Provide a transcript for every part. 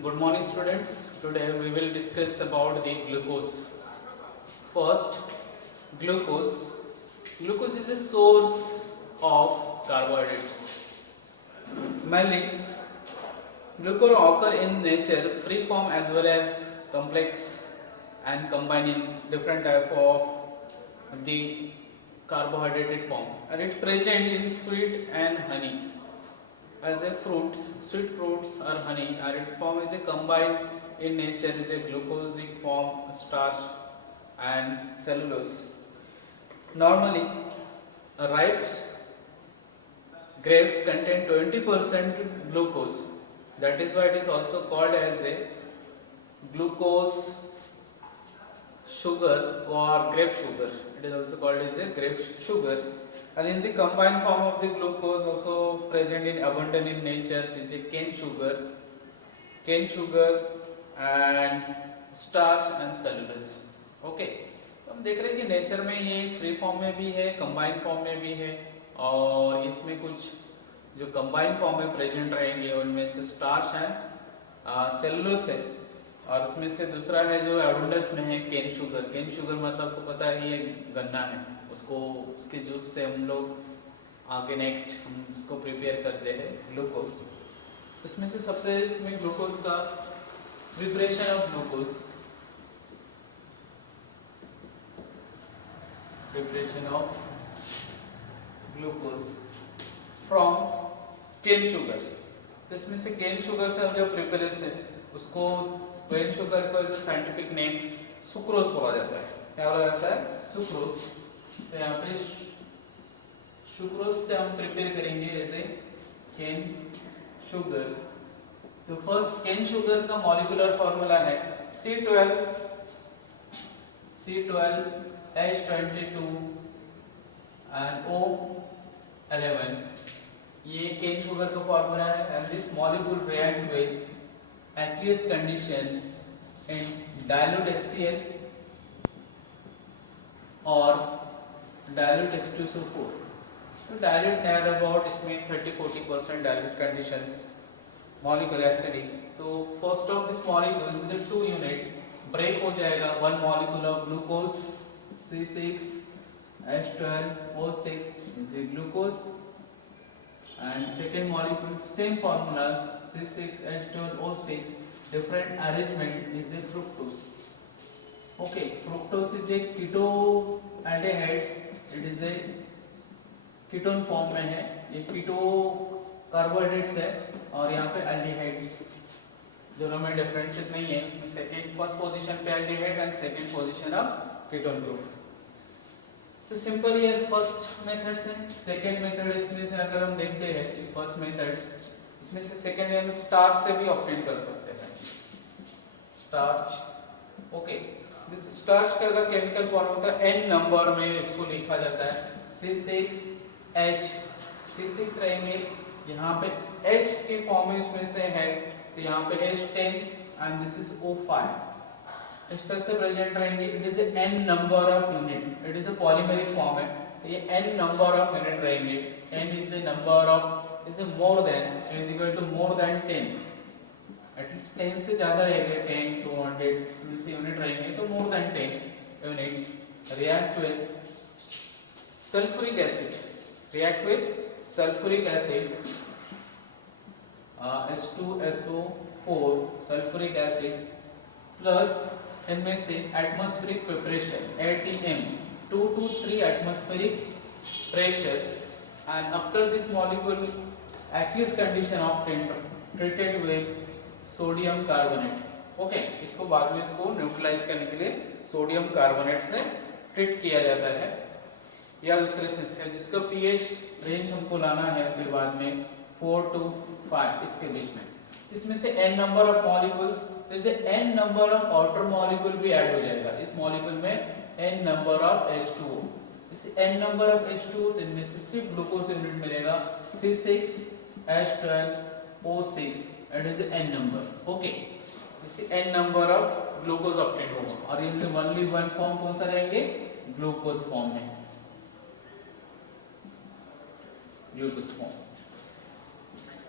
Good morning students. Today we will discuss about the glucose. First, glucose. Glucose is a source of carbohydrates. Mainly, glucose occur in nature free form as well as complex and combining different type of the carbohydrated form, and it present in sweet and honey. As a fruits, sweet fruits or honey are it form is a combined in nature is a glucosic form, starch and cellulose. Normally, ripe grapes contain 20% glucose. That is why it is also called as a glucose sugar or grape sugar. It is also called as a grape sugar. And in the combined form of the glucose also present in abundant in nature is a cane sugar and starch and cellulose. Okay, तो हम देख रहे हैं कि nature में ये free form में भी है, कंबाइंड फॉर्म में भी है, और इसमें कुछ जो कंबाइंड फॉर्म में प्रेजेंट रहेंगे उनमें से स्टार्च एंड सेलुलोज है, और उसमें से दूसरा है जो एबंडेंस में है केन शुगर. केन शुगर मतलब आपको पता है ये गन्ना है, उसको उसके जूस से हम लोग आगे नेक्स्ट हम उसको प्रिपेयर करते हैं ग्लूकोज. उसमें से सबसे इसमें ग्लूकोज का preparation of glucose, preparation of glucose from cane sugar. तो इसमें से केन शुगर से जो प्रिपरेशन है उसको केन शुगर का साइंटिफिक नेम सुक्रोज बोला जाता है. क्या बोला जाता है? सुक्रोज. तो यहाँ पे सुक्रोज से हम प्रिपेयर करेंगे एज ए केन शुगर. तो फर्स्ट केन शुगर का मॉलिक्यूलर फॉर्मूला है C12H22 and O11. ये केन शुगर का फॉर्मूला है, and this molecule react with aqueous condition in dilute HCl or dilute H2SO4. तो dilute near about इसमें 30-40% dilute conditions molecule acidic. तो first of this molecule is a 2 unit break हो जाएगा. one molecule of glucose C6H12O6 is a glucose, and second molecule same formula C6H12O6 different arrangement is a fructose. Okay, fructose is a ketoaldehyde. It is a ketone form में है. ये कीटो carbohydrates है और यहाँ पे aldehydes, दोनों में difference नहीं है. इसमें सेकंड फर्स्ट पोजीशन पे aldehyde and second position of ketone group. तो सिंपल ये फर्स्ट मेथड से सेकंड मेथड, इसमें से अगर हम देखते हैं कि फर्स्ट मेथड्स इसमें से सेकंड हम स्टार्च से भी ऑब्टेन कर सकते हैं. स्टार्च. ओके, दिस स्टार्च का अगर केमिकल फॉर्मूला n नंबर में इसको लिखा जाता है C6H. C6 रहेंगे, यहाँ पे H के फॉर्म में इसमें से है तो यहाँ पे H10 and this is O5. इस तरह से प्रेजेंट रहेंगे. It is n number of unit, it is a polymeric form है. ये n नंबर ऑफ यूनिट रहेंगे. n is the number of is more than is equal to more than 10. At least 10 से ज्यादा रहेंगे, 10 200 जैसे यूनिट रहेंगे तो मोर than 10 units react with sulphuric acid. React with sulphuric acid H2SO4 sulphuric acid plus इनमें से atmospheric preparation ATM 2 to 3 atmospheric pressures, and after this molecule aqueous condition obtained treated with sodium carbonate. Okay, इसको बाद में इसको neutralise करने के लिए sodium carbonate से ट्रीट किया जाता है, या दूसरे से जिसका पीएच रेंज हमको लाना है फिर बाद में 4 to 5 इसके बीच में. इसमें से n नंबर ऑफ मॉलिक्यूल्स, जैसे n number of outer molecule भी ऐड हो जाएगा. इस मॉलिक्यूल में n नंबर ऑफ H2O. इस n नंबर ऑफ H2O जिनमें से सिर्फ ग्लूकोज यूनिट मिलेगा C6H12O6. It is n number. Okay, इससे n number of glucose obtain होगा, और इनमें ओनली वन फॉर्म कौन सा रहेंगे? ग्लूकोज फॉर्म है, ग्लूकोज फॉर्म.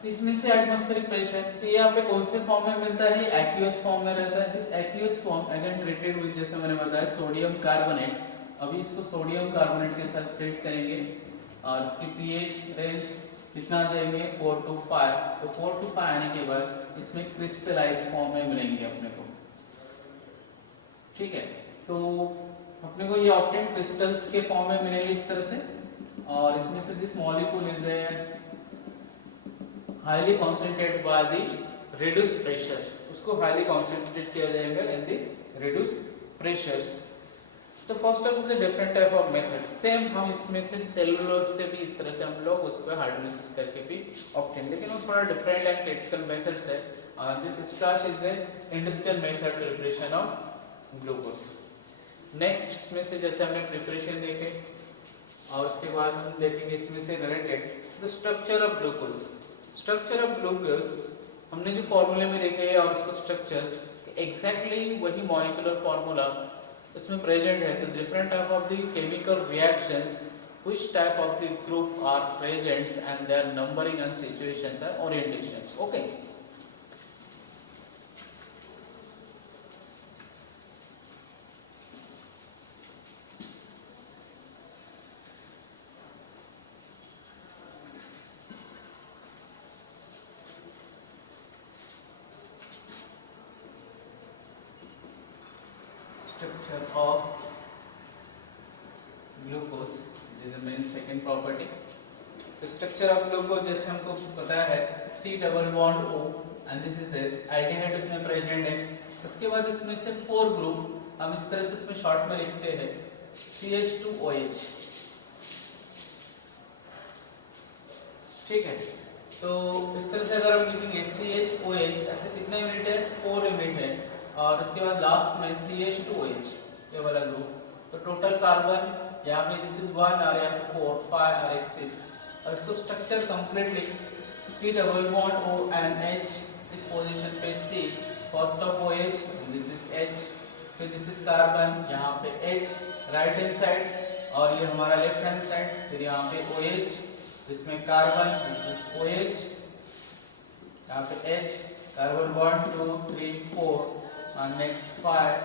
इसमें से एटमॉस्फेरिक प्रेशर, तो ये यहाँ पे कौन से फॉर्म में मिलता है? एक्वियस फॉर्म में रहता है। This aqueous form again treated with, जैसे मैंने बताया, सोडियम कार्बोनेट। अभी इसको सोडियम कार्बोनेट के साथ ट्रीट करेंगे और इसकी पीएच रेंज कितना आ जाएंगे? 4 to 5। तो 4 to 5 आने के बाद इसमें क्रिस्टलाइज फॉर्म में मिलेंगे अपने को, ठीक है। तो अपने को ये ऑक्टेन क्रिस्टल्स के फॉर्म में मिलेंगे इस तरह से, और इसमें से this molecule is a highly concentrated by the reduced pressure, उसको हाईली कॉन्सेंट्रेट किया जाएगा एट द रिड्यूस्ड प्रेशर्स। तो first of is a different type of method, same हम इसमें से सेलुलोज से भी इस तरह से हम लोग उस पर हाइड्रोलिसिस करके भी ऑब्टेन, लेकिन वो थोड़ा डिफरेंट एंड क्रिटिकल मेथड्स है। This starch is a industrial method preparation of glucose. Next इसमें से जैसे हमने प्रिपरेशन देखे, और उसके बाद हम देखेंगे इसमें से related the structure of glucose. Structure of glucose हमने जो फॉर्मूले में देखे और उसका स्ट्रक्चर्स एग्जैक्टली वही मॉलिक्यूलर फॉर्मूला इसमें प्रेजेंट है। तो different type of the chemical reactions, which type of the group are present and their numbering and situations and orientations. Okay. Structure of glucose is the main second property. The structure of glucose जैसे हमको पता है C double bond O and this is H, aldehyde उसमें present है। उसके बाद इसमें से 4 ग्रुप हम इस तरह से इसमें शॉर्ट में लिखते हैं CH2OH, ठीक है। तो इस तरह से अगर हम लिखेंगे CHOH, ऐसे कितने यूनिट है? 4 यूनिट है, और उसके बाद लास्ट में CH2OH ये वाला ग्रुप। तो टोटल कार्बन यहाँ पे दिस इज 1 और यहाँ पे 4, 5 और 6, और इसको structure completely C double bond O and H, इस पोजीशन पे C, first of OH, this is H, फिर दिस इज कार्बन, यहाँ पे H राइट हैंड साइड, और ये हमारा लेफ्ट हैंड साइड, फिर यहाँ पे OH, इसमें कार्बन, दिस इज OH, यहाँ पे H, कार्बन बॉन्ड 2, 3, 4 और नेक्स्ट 5,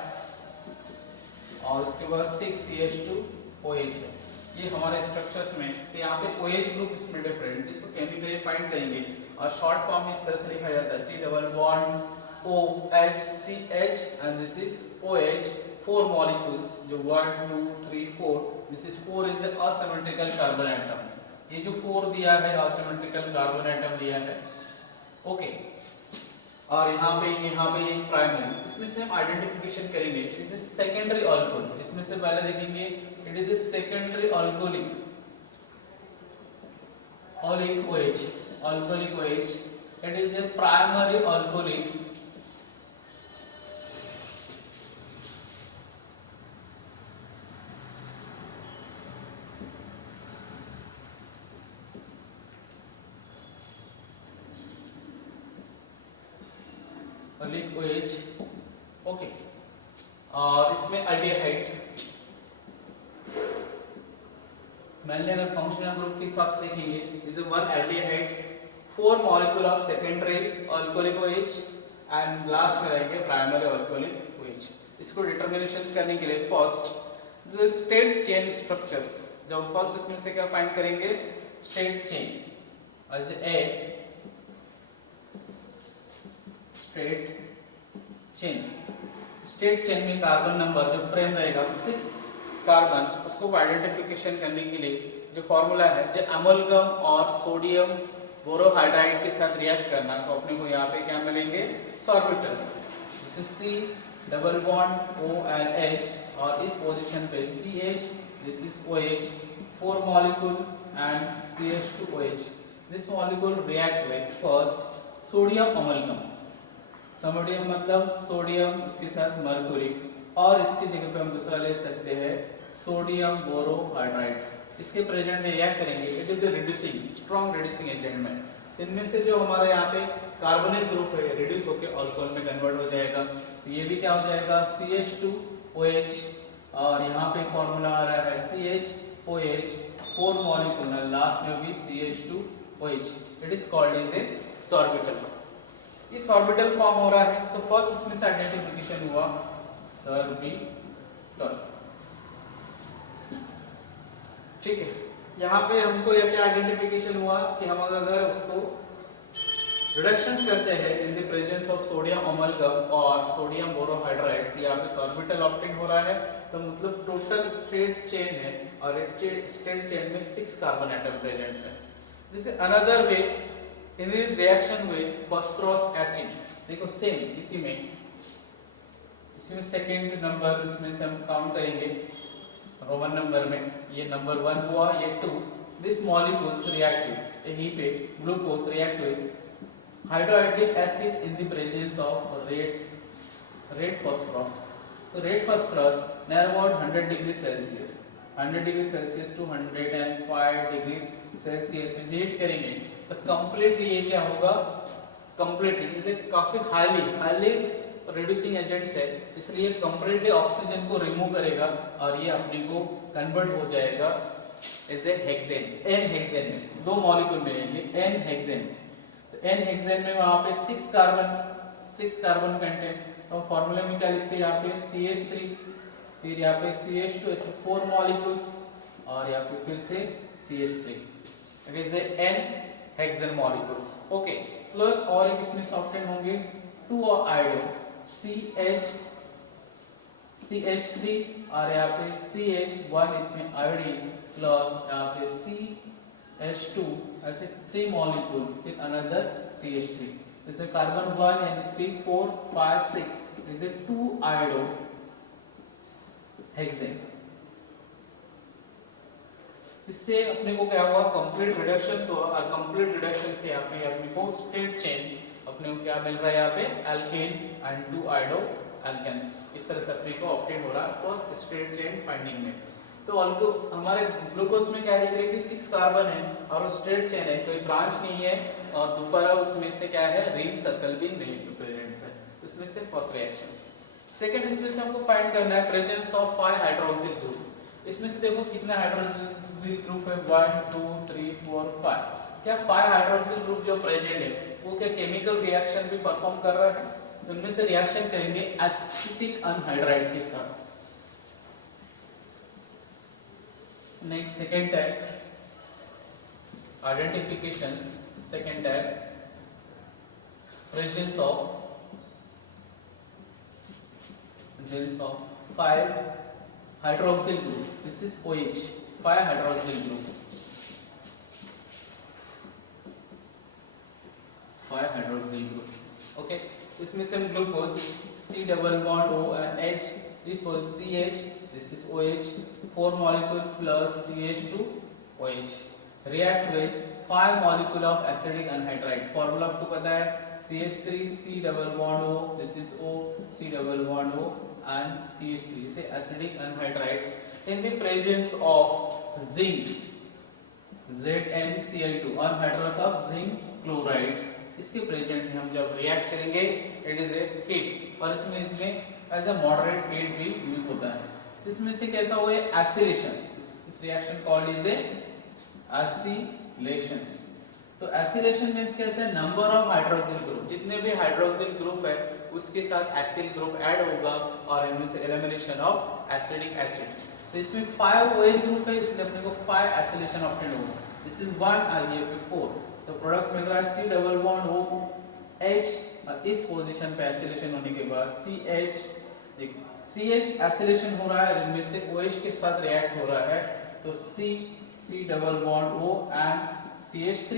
और उसके बाद 6 CH2OH है। ये हमारे स्ट्रक्चर्स में, तो यहाँ पे OH ग्रुप इसमें डिफरेंट, इसको केमिकली फाइंड करेंगे और शॉर्ट फॉर्म में इस तरह से लिखा जाता है C double bond OH CH and this is OH, 4 molecules जो 1 2 3 4, this is 4 is asymmetrical carbon atom. ये जो 4 दिया है असिमेट्रिकल कार्बन एटम दिया है, ओके। और यहाँ पे एक प्राइमरी, इसमें से हम आइडेंटिफिकेशन करेंगे। दिस इज सेकेंडरी अल्कोहल, इसमें से पहले देखेंगे it is a secondary alcoholic OH, it is a primary alcoholic OH, okay. और इसमें एल्डिहाइड, मैंने अगर फंक्शनल ग्रुप के हिसाब से देखेंगे, is one aldehydes, 4 molecule of secondary alcoholic OH and last में रहेंगे प्राइमरी अल्कोहलिक OH। इसको डिटरमिनेशंस करने के लिए first the straight chain structures, जब फर्स्ट इसमें से क्या फाइंड करेंगे? Straight chain, as a straight chain में कार्बन नंबर जो फ्रेम रहेगा 6 कार्बन, उसको आइडेंटिफिकेशन करने के लिए जो फॉर्मूला है, जो अमलगम और सोडियम बोरोहाइड्राइड के साथ रिएक्ट करना, तो अपने को यहाँ पे क्या मिलेंगे? Sorbitol, this is C double bond O and H, और इस पोजीशन पे CH, this is OH, 4 molecule and CH2OH। This molecule react with first sodium amalgam, sodium मतलब सोडियम, उसके साथ मर्क्यूरी, और इसकी जगह पे हम दूसरा ले सकते हैं सोडियम बोरोहाइड्राइड्स। इसके प्रेजेंट में रिएक्ट करेंगे, it is reducing, strong reducing agent में। इनमें से जो हमारे यहाँ पे कार्बोनिल ग्रुप है रिड्यूस होकर अल्कोहल में कन्वर्ट हो जाएगा, तो ये भी क्या हो जाएगा? CH2OH, और यहाँ पे फॉर्मूला आ रहा है CHOH, 4 मॉलिक्यूल, लास्ट में भी CH2 OH, it is called is a sorbitol. इस ऑर्बिटल फॉर्म हो रहा है, तो फर्स्ट इसमें से आइडेंटिफिकेशन हुआ सॉर्बिटल। ठीक है, यहाँ पे हमको यह क्या आइडेंटिफिकेशन हुआ कि हम अगर उसको रिडक्शंस करते हैं इन the presence of sodium amalgam और सोडियम बोरोहाइड्राइड, तो यहाँ पे सॉर्बिटल ऑप्टेन हो रहा है, तो मतलब टोटल स्ट्रेट चेन है और स्ट्रेट चेन में 6 कार्बन एटम प्रेजेंट्स है। This is another way in reaction with phosphorous acid. देखो सेम इसमें सेकंड नंबर इसमें से हम काउंट करेंगे रोमन नंबर में, ये नंबर 1 हुआ, ये 2। दिस मॉलिक्यूल्स रिएक्ट विद, यहीं पे glucose react with hydrochloric acid in the presence of red phosphorus. तो red phosphorus near about 100 degree Celsius, 100 degree Celsius to 105 degree Celsius में हीट करेंगे, तो कंप्लीटली ये क्या होगा, कंप्लीटली इसे काफी हाईली रिड्यूसिंग एजेंट्स है, इसलिए कंप्लीटली ऑक्सीजन को रिमूव करेगा और ये अपने को कन्वर्ट हो जाएगा as a hexane, n hexane में 2 मॉलिक्यूल मिलेंगे एन हेक्सेन। तो एन हेक्सेन में वहां पे 6 कार्बन कंटेंट, तो फॉर्मूले में क्या लिखते हैं यहाँ पे CH3, फिर यहाँ पे CH2, ऐसे 4 मॉलिक्यूल्स और यहाँ पे फिर से CH3, it is the n hexane molecules. Okay, plus और एक इसमें ऑप्टेन होंगे 2 और आयोडो CH3 और यहाँ पे CH1 इसमें आयोडीन प्लस यहाँ पे CH2, ऐसे 3 मॉलिक्यूल, फिर अनदर CH3, जैसे कार्बन 1 यानी 3 4 5 6 इज ए 2 आयोडो हेक्सेन। इससे अपने को क्या हुआ, कंप्लीट रिडक्शन हुआ और कंप्लीट रिडक्शन से यहाँ पे अपने को स्ट्रेट चेन अपने को क्या मिल रहा है, यहाँ पे एल्केन एंड 2 आयोडो एल्केन्स, इस तरह से अपने को ऑब्टेन हो रहा है फर्स्ट स्ट्रेट चेन फाइंडिंग में। तो ऑल्को हमारे ग्लूकोज में क्या दिख रहा है कि 6 कार्बन है और स्ट्रेट चेन है, कोई ब्रांच नहीं है, और दोबारा उसमें से क्या है, रिंग सर्कल भी नहीं प्रेजेंट है, इसमें से फर्स्ट रिएक्शन। सेकंड इसमें से हमको फाइंड करना है प्रेजेंस ऑफ 5 हाइड्रोक्सिल ग्रुप। इसमें से देखो कितना हाइड्रोक्सिल ग्रुप है, 1 2 3 4 5। क्या 5 हाइड्रोक्सिल ग्रुप जो प्रेजेंट है वो क्या केमिकल रिएक्शन भी परफॉर्म कर रहा है, उनमें से रिएक्शन करेंगे एसिटिक अनहाइड्राइड के साथ। Next second type identifications, second type presence of 5 hydroxyl group, this is OH, 5 hydroxyl group, 5 hydroxyl group. Okay, इसमें से हम glucose C double bond O and H, this was CH, this is OH, 4 molecule plus CH2 OH react with 5 molecule of acidic anhydride। Formula आपको पता है CH3 C double bond O, this is O, C double bond O and CH3 से acidic anhydride in the presence of zinc ZnCl2 anhydrous of zinc chlorides। इसके present में हम जब react करेंगे it is a heat, और इसमें as a moderate heat भी use होता है। इसमें से कैसा हुआ है, एसिलेशंस, इस रिएक्शन कॉल्ड इज ए एसिलेशंस। तो एसिलेशन मींस कैसा है, नंबर ऑफ हाइड्रोक्सिल ग्रुप, जितने भी हाइड्रोक्सिल ग्रुप है उसके साथ एसिल ग्रुप ऐड होगा और इनमें से एलिमिनेशन ऑफ एसिडिक एसिड। तो इसमें 5 OH ग्रुप है, इसलिए अपने को 5 एसिलेशन ऑब्टेन होगा। दिस इज 1 और ये 4, तो प्रोडक्ट मिल रहा है C double bond O H, और इस पोजीशन पे एसिलेशन होने के बाद CH, देखो CH एसिलेशन हो रहा है, इनमें से OH के साथ रिएक्ट हो रहा है, तो C double bond O and CH3,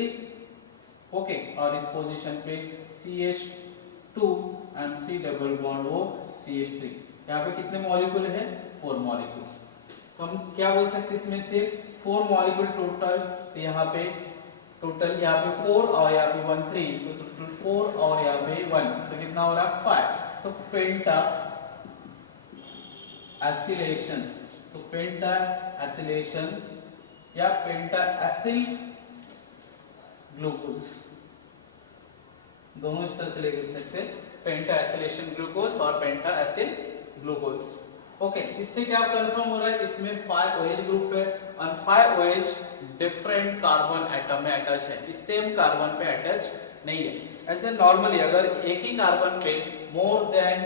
okay, और इस पोजीशन पे CH2 and C double bond O CH3। यहाँ पे कितने मॉलिक्यूल है, 4 मॉलिक्यूल्स। तो हम क्या बोल सकते हैं, इसमें से 4 मॉलिक्यूल टोटल, तो यहाँ पे टोटल यहाँ पे 4 और यहाँ पे 1 3, तो टोटल 4 और यहाँ पे 1, तो कितना हो रहा है 5। तो पेंटा एसिलेशंस, तो पेंटा एसिलेशन या पेंटा एसिल ग्लूकोज, दोनों इस तरह से लिख सकते हैं, पेंटा एसिलेशन ग्लूकोज और पेंटा एसिल ग्लूकोज। ओके, इससे क्या कंफर्म हो रहा है, इसमें 5 OH ग्रुप है और 5 OH डिफरेंट कार्बन एटम में अटैच है, इस सेम कार्बन पे अटैच नहीं है। ऐसे नॉर्मली अगर एक ही कार्बन पे मोर देन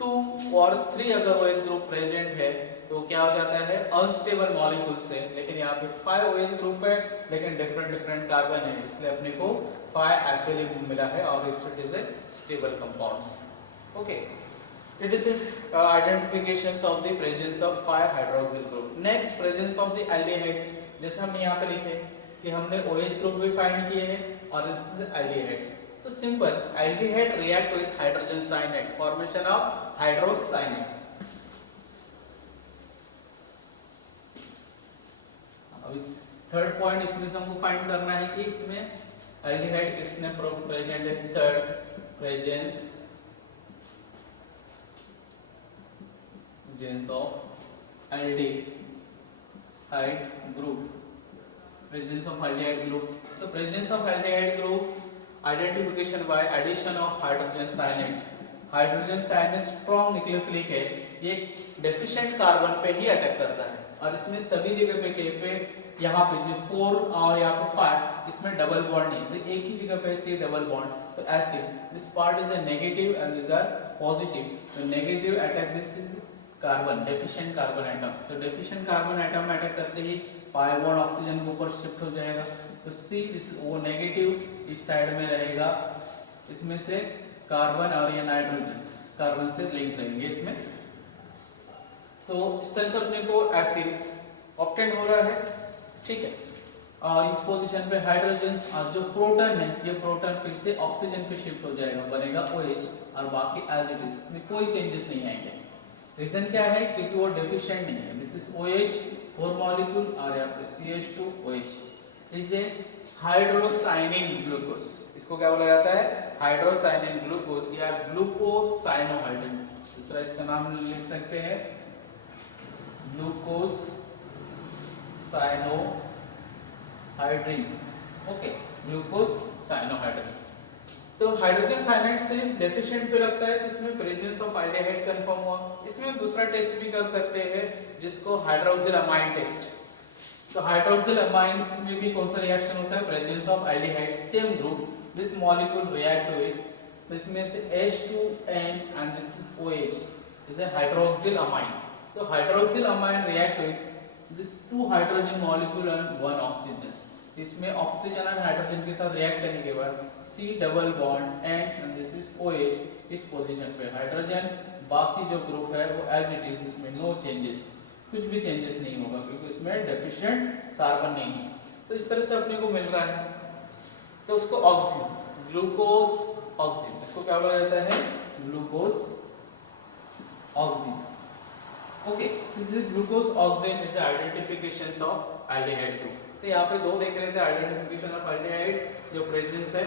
2 और 3 अगर OH ग्रुप प्रेजेंट है तो क्या हो जाता है, अनस्टेबल मॉलिक्यूल से। लेकिन यहाँ पे 5 OH ग्रुप है लेकिन डिफरेंट डिफरेंट कार्बन है, इसलिए अपने को 5 ऐसे मिला है और it is a stable compounds. Okay, it is identifications of the presence of 5 hydroxyl group. Next, presence of the aldehyde, जैसे हमने यहाँ पे लिखे कि हमने OH ग्रुप भी फाइंड किए हैं और इसमें से aldehydes। तो simple, aldehyde react with hydrogen cyanide, formation of hydrocyanide। अब इस थर्ड पॉइंट इसमें से हमको फाइंड करना है कि इसमें aldehyde किसने प्रेजेंट है। Third, presence of aldehyde group, presence of aldehyde group। तो presence of aldehyde group identification by addition of hydrogen cyanide। Hydrogen cyanide strong nucleophilic है, ये डेफिशिएंट कार्बन पे ही अटैक करता है और इसमें सभी जगह पे के पे यहाँ पे जो 4 और यहाँ पे 5 इसमें डबल बॉन्ड नहीं, सिर्फ एक ही जगह पे से डबल बॉन्ड। तो ऐसे this part is a negative and this are positive. तो negative attack this is carbon, deficient carbon atom. तो डेफिशिएंट कार्बन एटम में अटैक करते ही पाई बॉन्ड ऑक्सीजन के ऊपर शिफ्ट हो जाएगा। तो सी दिस वो नेगेटिव इस साइड में रहेगा, इसमें से कार्बन और ये नाइट्रोजन कार्बन से लिंक रहेंगे इसमें। तो इस तरह से अपने को एसिड्स ऑब्टेन हो रहा है, ठीक है। और इस पोजीशन पे हाइड्रोजन और जो प्रोटॉन है ये प्रोटॉन फिर से ऑक्सीजन पे शिफ्ट हो जाएगा, बनेगा OH और बाकी एज इट इज, इसमें कोई चेंजेस नहीं आएंगे। रीजन क्या है, क्योंकि वो डेफिशिएंट नहीं है। दिस इज OH 4 मॉलिक्यूल और यहाँ पे CH2OH इज ए हाइड्रोसाइनिन ग्लूकोज। इसको क्या बोला जाता है, हाइड्रोसाइनिन ग्लूकोज या ग्लूकोसाइनोहाइड्रिन। दूसरा इसका नाम लिख सकते हैं glucose cyanohydrin. Okay, glucose cyanohydrin. तो हाइड्रोजन साइनाइड सिर्फ डेफिशिएंट पे लगता है, तो इसमें प्रेजेंस ऑफ एल्डिहाइड कंफर्म हुआ। इसमें दूसरा टेस्ट भी कर सकते हैं जिसको हाइड्रोक्सिल अमाइन टेस्ट। तो हाइड्रोक्सिल अमाइंस में भी कौन सा रिएक्शन होता है, presence of aldehyde same group, this molecule react to it. तो इसमें से H2N and this is OH is a hydroxyl amine. तो hydroxyl amine react to it this 2 hydrogen molecule and 1 oxygen. इसमें ऑक्सीजन और hydrogen के साथ react करने के बाद C double bond N and this is OH इस पोजीशन पे हाइड्रोजन, बाकी जो ग्रुप है वो एज इट इज, इसमें नो चेंजेस, कुछ भी चेंजेस नहीं होगा क्योंकि इसमें डेफिशिएंट कार्बन नहीं है। तो इस तरह से अपने को मिल रहा है। तो उसको ऑक्सीजन, ग्लूकोज ऑक्सीजन, इसको क्या बोला जाता है, glucose oxygen. Okay, this is glucose oxygen is identifications of aldehyde group. तो यहाँ पे 2 देख रहे थे आइडेंटिफिकेशन ऑफ एल्डिहाइड जो प्रेजेंस है।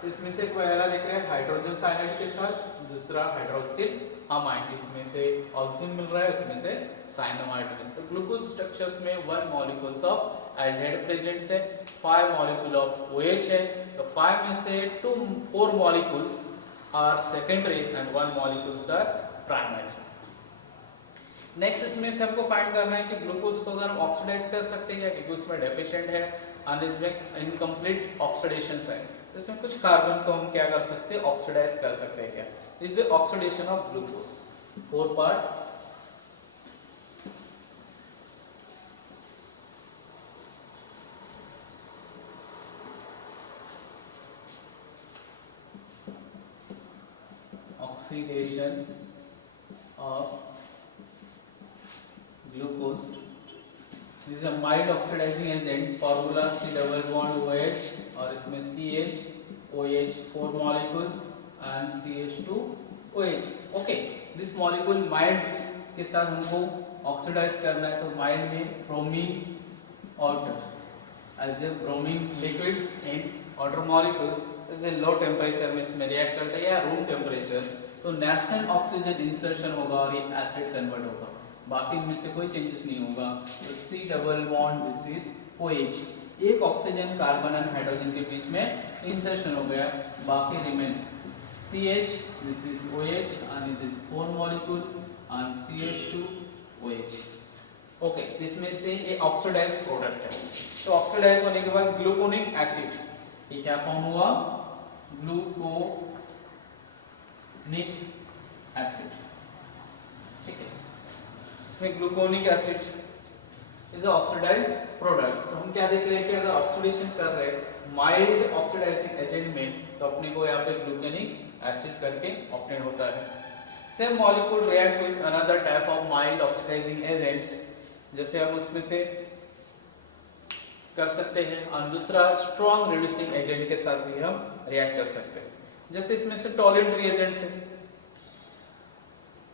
तो इसमें से पहला देख रहे हैं हाइड्रोजन साइनाइड के साथ, दूसरा हाइड्रोक्सिल अमाइन, इसमें से ऑक्सीजन मिल रहा है, इसमें से साइनोहाइड्रोजन। तो ग्लूकोज स्ट्रक्चर्स में 1 मॉलिक्यूल्स ऑफ एल्डिहाइड प्रेजेंट है, 5 मॉलिक्यूल ऑफ OH है। तो 5 में से 4 molecules are secondary and 1 molecules are primary. Next इसमें से हमको फाइंड करना है कि ग्लूकोज को अगर हम ऑक्सीडाइज कर सकते हैं क्योंकि उसमें डेफिशिएंट है और इसमें इनकम्प्लीट ऑक्सीडेशन है। तो इसमें कुछ कार्बन को हम क्या कर सकते हैं, ऑक्सीडाइज कर सकते हैं। क्या is the oxidation of glucose, 4 part oxidation of glucose. This is a mild oxidizing agent, formula C double bond OH और इसमें CH OH 4 molecules and CH2OH. Okay, this molecule mild के साथ हमको ऑक्सीडाइज करना है, तो mild में bromine outer as a bromine liquids in outer molecules is a low temperature में इसमें रिएक्ट करता है या रूम टेम्परेचर। तो nascent ऑक्सीजन इंसर्शन होगा और ये एसिड कन्वर्ट होगा, बाकी इनमें से कोई चेंजेस नहीं होगा। तो C double bond this is OH, एक ऑक्सीजन कार्बन और हाइड्रोजन के बीच में इंसर्शन हो गया, बाकी remain CH, this is OH, and this 4 molecule and CH2 OH. Okay, इसमें से ये ऑक्सीडाइज प्रोडक्ट है। तो ऑक्सीडाइज होने के बाद ग्लूकोनिक एसिड, ये क्या फॉर्म हुआ? Gluconic acid. ठीक है, इसमें gluconic acid is oxidize product. तो हम क्या देख रहे हैं कि अगर ऑक्सीडेशन कर रहे हैं माइल्ड ऑक्सीडाइजिंग एजेंट में, तो अपने को यहाँ पे ग्लूकोनिक एसिड करके ऑब्टेन होता है। Same molecule react with another type of mild oxidizing agents, जैसे हम उसमें से कर सकते हैं, और दूसरा स्ट्रॉन्ग रिड्यूसिंग एजेंट के साथ भी हम रिएक्ट कर सकते हैं। जैसे इसमें से टॉलेंट रिएजेंट्स है,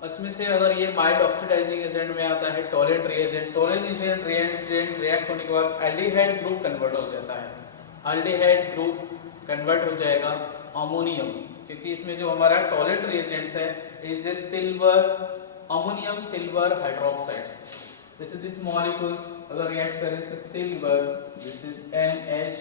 उसमें से अगर ये माइल्ड ऑक्सीडाइजिंग एजेंट में आता है टॉलेंट रिएजेंट रिएक्ट होने के बाद एल्डिहाइड ग्रुप कन्वर्ट हो जाता है, एल्डिहाइड ग्रुप कन्वर्ट हो जाएगा अमोनियम, क्योंकि इसमें जो हमारा टॉलेंट रिएजेंट्स है is a silver, ammonium silver hydroxides. जैसे दिस मॉलिक्यूल्स अगर रिएक्ट करें तो सिल्वर, दिस इज NH